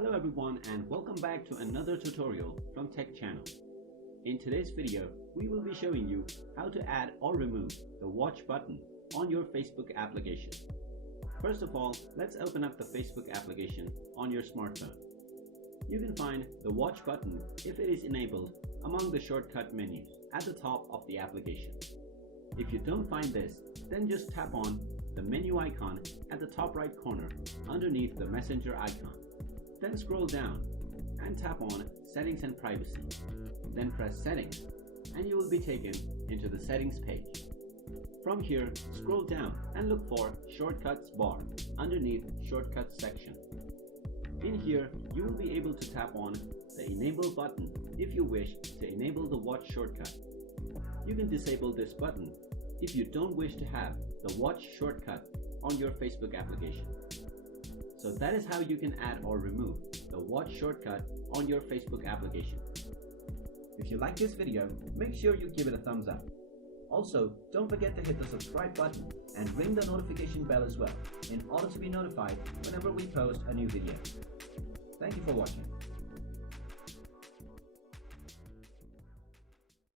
Hello everyone and welcome back to another tutorial from Tech Channel. In today's video, we will be showing you how to add or remove the watch button on your Facebook application. First of all, let's open up the Facebook application on your smartphone. You can find the watch button if it is enabled among the shortcut menus at the top of the application. If you don't find this, then just tap on the menu icon at the top right corner underneath the messenger icon. Then scroll down and tap on Settings and Privacy. Then press Settings and you will be taken into the Settings page. From here, scroll down and look for Shortcuts bar underneath Shortcuts section. In here, you will be able to tap on the Enable button if you wish to enable the watch shortcut. You can disable this button if you don't wish to have the watch shortcut on your Facebook application. So that is how you can add or remove the watch shortcut on your Facebook application. If you like this video, make sure you give it a thumbs up. Also, don't forget to hit the subscribe button and ring the notification bell as well in order to be notified whenever we post a new video. Thank you for watching.